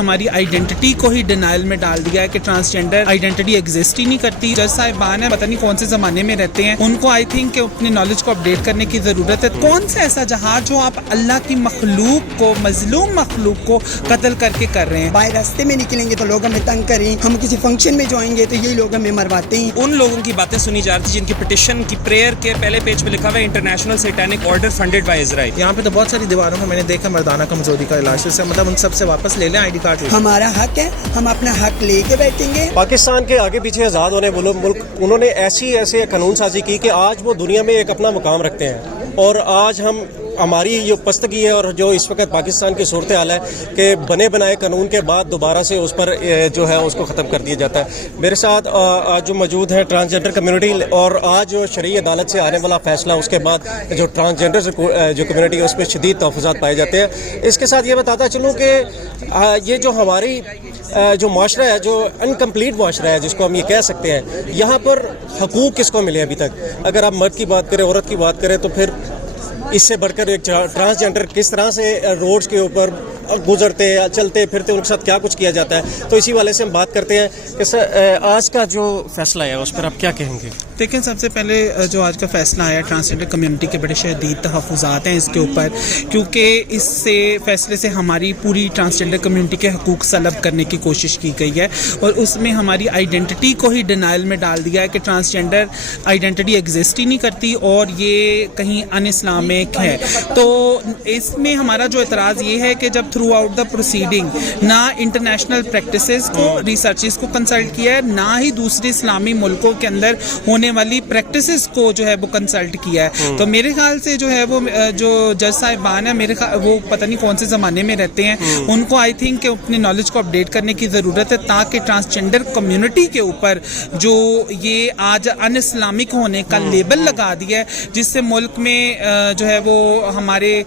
ہماری آئیڈینٹی کو ہی ڈینائل میں ڈال دیا ہے کہ ٹرانسجینڈر آئیڈینٹی ایگزسٹ ہی نہیں کرتی. جج صاحبان ہیں پتہ نہیں کون سے زمانے میں رہتے ہیں, ان کو آئی تھنک کہ اپنی نالج کو اپڈیٹ کرنے کی ضرورت ہے. کون سا ایسا جہاد جو آپ اللہ کی مخلوق کو, مظلوم مخلوق کو قتل کر کے کر رہے ہیں. باہر راستے میں نکلیں گے تو لوگ ہمیں تنگ کریں, ہم کسی فنکشن میں جائیں گے تو یہی لوگ ہمیں مرواتے ہیں. ان لوگوں کی باتیں سنی جا رہی تھی جن کی پٹیشن کی پریئر کے پہلے پیج پہ لکھا ہوا ہے international satanic order funded by Israel. یہاں پہ تو بہت ساری دیواروں میں نے دیکھا مردانہ کمزوری کا علاج سے, مطلب ان سب سے واپس لے لیں آئی ڈی کارڈ. ہمارا حق ہے, ہم اپنا حق لے کے بیٹھیں گے. پاکستان کے آگے پیچھے آزاد ہونے ملک انہوں نے ایسے قانون سازی کی کہ آج وہ دنیا میں ایک اپنا مقام رکھتے ہیں. اور آج ہماری جو پستگی ہے اور جو اس وقت پاکستان کی صورتحال ہے کہ بنے بنائے قانون کے بعد دوبارہ سے اس پر جو ہے اس کو ختم کر دیا جاتا ہے. میرے ساتھ آج جو موجود ہیں ٹرانسجینڈر کمیونٹی, اور آج جو شرعی عدالت سے آنے والا فیصلہ اس کے بعد جو ٹرانسجینڈر جو کمیونٹی ہے اس میں شدید تحفظات پائے جاتے ہیں. اس کے ساتھ یہ بتاتا چلوں کہ یہ جو ہماری جو معاشرہ ہے, جو انکمپلیٹ معاشرہ ہے جس کو ہم یہ کہہ سکتے ہیں, یہاں پر حقوق کس کو ملے ابھی تک؟ اگر آپ مرد کی بات کریں, عورت کی بات کریں, تو پھر اس سے بڑھ کر ایک ٹرانسجینڈر کس طرح سے روڈز کے اوپر گزرتے چلتے پھرتے ان کے ساتھ کیا کچھ کیا جاتا ہے. تو اسی والے سے ہم بات کرتے ہیں کہ آج کا جو فیصلہ ہے اس پر آپ کیا کہیں گے؟ دیکھیں, سب سے پہلے جو آج کا فیصلہ آیا ٹرانسجینڈر کمیونٹی کے بڑے شدید تحفظات ہیں اس کے اوپر, کیونکہ اس سے فیصلے سے ہماری پوری ٹرانسجینڈر کمیونٹی کے حقوق سلب کرنے کی کوشش کی گئی ہے, اور اس میں ہماری آئیڈینٹی کو ہی ڈینائل میں ڈال دیا ہے کہ ٹرانسجینڈر آئیڈینٹی ایگزسٹ ہی نہیں کرتی اور یہ کہیں ان اسلامک ہے. تو اس میں ہمارا جو اعتراض یہ ہے کہ جب تھرو آؤٹ دا پروسیڈنگ نہ انٹرنیشنل پریکٹسز کو, ریسرچز کو کنسلٹ کیا ہے, نہ ہی دوسرے اسلامی ملکوں کے اندر ہونے والی پریکٹسز کو جو ہے وہ کنسلٹ کیا ہے. تو میرے خیال سے جو ہے وہ جو جج صاحبان ہیں وہ پتہ نہیں کون سے زمانے میں رہتے ہیں, ان کو آئی تھنک کہ اپنی نالج کو اپڈیٹ کرنے کی ضرورت ہے, تاکہ ٹرانسجینڈر کمیونٹی کے اوپر جو یہ آج ان اسلامک ہونے کا لیبل لگا دیا ہے, جس سے ملک میں جو ہے وہ ہمارے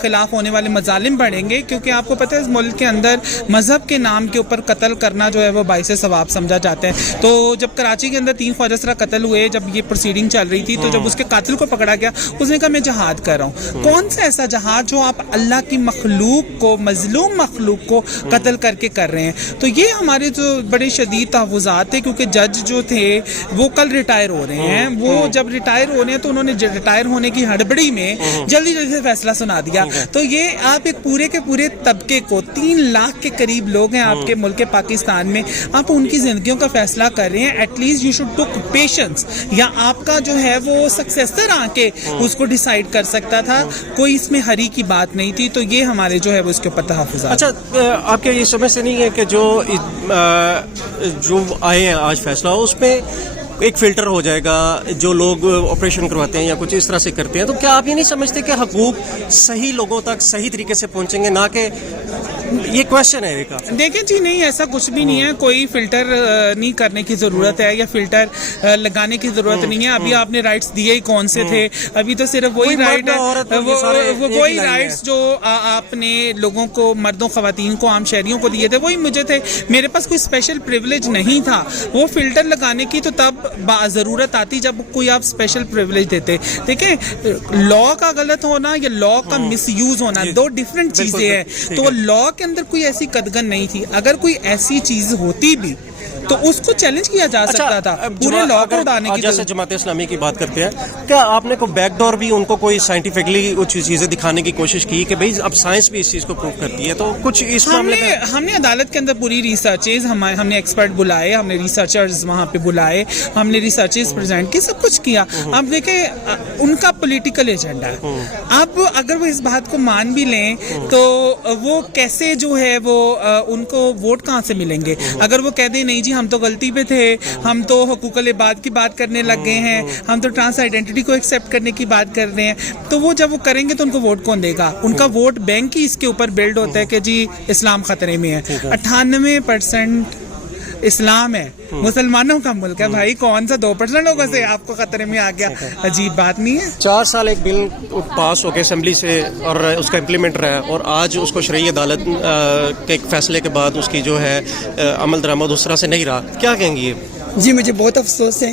خلاف ہونے والے مظالم بڑھیں گے. کیونکہ آپ کو پتہ ہے اس ملک کے اندر مذہب کے نام کے اوپر قتل کرنا جو ہے وہ باعث ثواب سمجھا جاتا ہے. تو جب کراچی کے اندر 3 خواجہ سرا قتل ہوئے, جب یہ پروسیڈنگ چل رہی تھی, تو جب اس کے قاتل کو پکڑا گیا, اس نے کہا میں جہاد کر رہا ہوں. کون سا ایسا جہاد جو آپ اللہ کی مخلوق کو, مظلوم مخلوق کو قتل کر کے کر رہے ہیں. تو یہ ہمارے جو بڑے شدید تحفظات تھے, کیونکہ جج جو تھے وہ کل ریٹائر ہو رہے ہیں. وہ جب ریٹائر ہونے ہیں تو انہوں نے ریٹائر ہونے کی ہڑبڑی میں جلدی سے فیصلہ سنا دیا. تو یہ آپ ایک پورے کے پورے طبقے کو, 3 لاکھ کے قریب لوگ ہیں آپ کے ملک پاکستان میں, آپ ان کی زندگیوں کا فیصلہ کر رہے ہیں. At least you should take patience, یا آپ کا جو ہے وہ سکسیسر آ کے اس کو ڈیسائیڈ کر سکتا تھا. کوئی اس میں ہری کی بات نہیں تھی. تو یہ ہمارے جو ہے وہ اس کے اوپر تحفظات. اچھا, آپ کے یہ سمجھ سے نہیں ہے کہ جو آئے ہیں آج فیصلہ, اس میں ایک فلٹر ہو جائے گا جو لوگ آپریشن کرواتے ہیں یا کچھ اس طرح سے کرتے ہیں, تو کیا آپ یہ نہیں سمجھتے کہ حقوق صحیح لوگوں تک صحیح طریقے سے پہنچیں گے؟ نہ کہ یہ کوشچن ہے کا. دیکھیں جی, نہیں ایسا کچھ بھی نہیں ہے. کوئی فلٹر نہیں کرنے کی ضرورت ہے یا فلٹر لگانے کی ضرورت نہیں ہے. ابھی آپ نے رائٹس دیے ہی کون سے تھے؟ ابھی تو صرف وہی رائٹ ہے, وہی رائٹس جو آپ نے لوگوں کو, مردوں خواتین کو, عام شہریوں کو دیے تھے, وہی مجھے تھے. میرے پاس کوئی اسپیشل پریولیج نہیں تھا. وہ فلٹر لگانے کی تو تب ضرورت آتی جب کوئی آپ اسپیشل پریولیج دیتے. دیکھیں, لا کا غلط ہونا یا لا کا مس یوز ہونا 2 ڈفرینٹ چیزیں ہیں. تو لا کے اندر کوئی ایسی قدغن نہیں تھی. اگر کوئی ایسی چیز ہوتی بھی تو اس کو چیلنج کیا جا سکتا تھا. پورے لا کو اڑانے کی. جیسے جماعت اسلامی کی بات کرتے ہیں, کیا آپ نے کوئی بیک ڈور بھی ان کو کوئی سائنٹیفکلی کچھ چیزیں دکھانے کی کوشش کی کہ بھئی اب سائنس بھی اس چیز کو پروو کرتی ہے؟ تو کچھ اس معاملے میں ہم نے عدالت کے اندر پوری ریسرچز, ہم نے ایکسپرٹ بلائے, ہم نے ریسرچرز وہاں پہ بلائے, ہم نے ریسرچز پریزنٹ کی, سب کچھ کیا. اب دیکھیں, ان کا پولیٹیکل ایجنڈا ہے. اب اگر وہ اس بات کو مان بھی لیں تو وہ کیسے جو ہے وہ ان کو ووٹ کہاں سے ملیں گے؟ اگر وہ کہہ دیں نہیں جی ہم تو غلطی پہ تھے, ہم تو حقوق العباد کی بات کرنے لگ گئے ہیں, ہم تو ٹرانس آئیڈینٹی کو ایکسیپٹ کرنے کی بات کر رہے ہیں, تو وہ جب وہ کریں گے تو ان کو ووٹ کون دے گا؟ ان کا ووٹ بینک ہی اس کے اوپر بلڈ ہوتا ہے کہ جی اسلام خطرے میں ہے. 98% اسلام ہے, مسلمانوں کا ملک ہے بھائی. کون سا 2% لوگوں سے آپ کو خطرے میں آ گیا؟ عجیب بات نہیں ہے. 4 سال ایک بل پاس ہو کے اسمبلی سے اور اس کا امپلیمنٹ رہا, اور آج اس کو شرعی عدالت کے ایک فیصلے کے بعد اس کی جو ہے عمل درآمد اس طرح سے نہیں رہا. کیا کہیں گے؟ جی مجھے بہت افسوس ہے.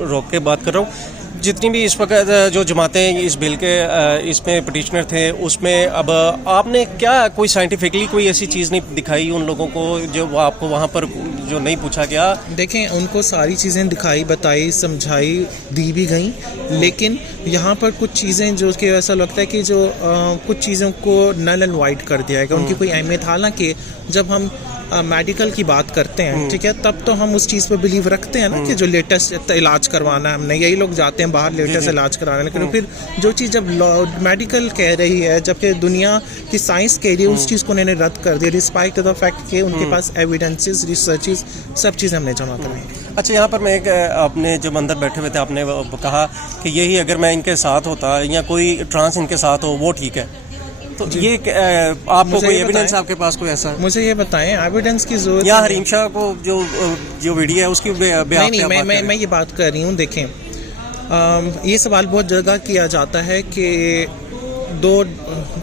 روک کے بات کر رہا ہوں. جتنی بھی اس وقت جو جماعتیں اس بل کے اس میں پٹیشنر تھے, اس میں اب آپ نے کیا کوئی سائنٹیفکلی کوئی ایسی چیز نہیں دکھائی ان لوگوں کو جو آپ کو وہاں پر جو نہیں پوچھا گیا؟ دیکھیں ان کو ساری چیزیں دکھائی, بتائی, سمجھائی, دی بھی گئیں, لیکن یہاں پر کچھ چیزیں جو کہ ایسا لگتا ہے کہ جو کچھ چیزوں کو نل اینڈ وائٹ کر دیا ہے کہ ان کی کوئی اہمیت. حالانکہ جب ہم میڈیکل کی بات کرتے ہیں, ٹھیک ہے, تب تو ہم اس چیز پہ بلیو رکھتے ہیں نا کہ جو لیٹسٹ علاج کروانا ہے ہم نے, یہی لوگ جاتے ہیں باہر لیٹسٹ علاج کرانا, لیکن پھر جو چیز جب میڈیکل کہہ رہی ہے, جبکہ دنیا کی سائنس کہہ رہی ہے, اس چیز کو انہوں نے رد کر دیا ڈسپائٹ دا فیکٹ کہ ان کے پاس ایویڈنسز, ریسرچز, سب چیزیں ہم نے جمع کریں. اچھا, یہاں پر میں آپ نے جب اندر بیٹھے ہوئے تھے آپ نے کہا کہ یہی اگر میں ان کے ساتھ ہوتا یا کوئی ٹرانس ان کے ساتھ ہو وہ ٹھیک ہے, تو یہ آپ کو کوئی ایویڈنس آپ کے پاس کوئی ایسا؟ مجھے یہ بتائیں ایویڈنس کی ضرورت یا حریم شاہ کو جو ویڈیو ہے اس کی نہیں, میں یہ بات کر رہی ہوں. دیکھیں یہ سوال بہت جگہ کیا جاتا ہے کہ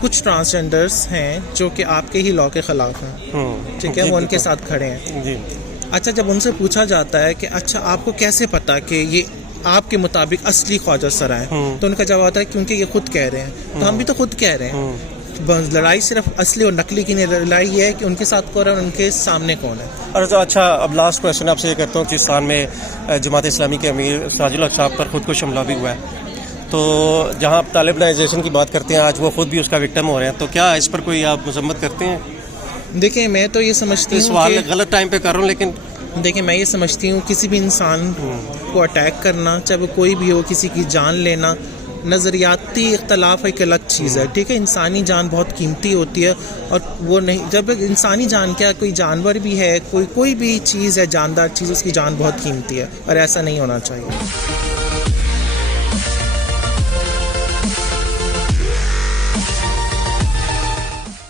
کچھ ٹرانسجینڈرز ہیں جو کہ آپ کے ہی لاء کے خلاف ہیں, ٹھیک ہے, وہ ان کے ساتھ کھڑے ہیں. اچھا, جب ان سے پوچھا جاتا ہے کہ اچھا آپ کو کیسے پتا کہ یہ آپ کے مطابق اصلی خواجہ سرا ہے, تو ان کا جواب آتا ہے کیونکہ یہ خود کہہ رہے ہیں. تو ہم بھی تو خود کہہ رہے ہیں. لڑائی صرف اصلی اور نقلی کی نہیں, لڑائی یہ ہے کہ ان کے ساتھ کون ہے اور ان کے سامنے کون ہے. اچھا, اب لاسٹ کویشچن آپ سے یہ کرتا ہوں. پاکستان میں جماعت اسلامی کے امیر سراج الحق صاحب پر خود کش حملہ بھی ہوا ہے, تو جہاں آپ طالبانائزیشن کی بات کرتے ہیں آج وہ خود بھی اس کا وکٹم ہو رہے ہیں, تو کیا اس پر کوئی آپ مذمت کرتے ہیں؟ دیکھیں میں تو یہ سمجھتی ہوں سوال غلط ٹائم پہ کر رہا ہوں, لیکن دیکھیں میں یہ سمجھتی ہوں کسی بھی انسان کو اٹیک کرنا, چاہے وہ کوئی بھی ہو, کسی کی جان لینا, نظریاتی اختلاف ایک الگ چیز ہے, ٹھیک ہے. انسانی جان بہت قیمتی ہوتی ہے, اور وہ نہیں, جب انسانی جان کیا کوئی جانور بھی ہے, کوئی بھی چیز ہے جاندار چیز, اس کی جان بہت قیمتی ہے, اور ایسا نہیں ہونا چاہیے.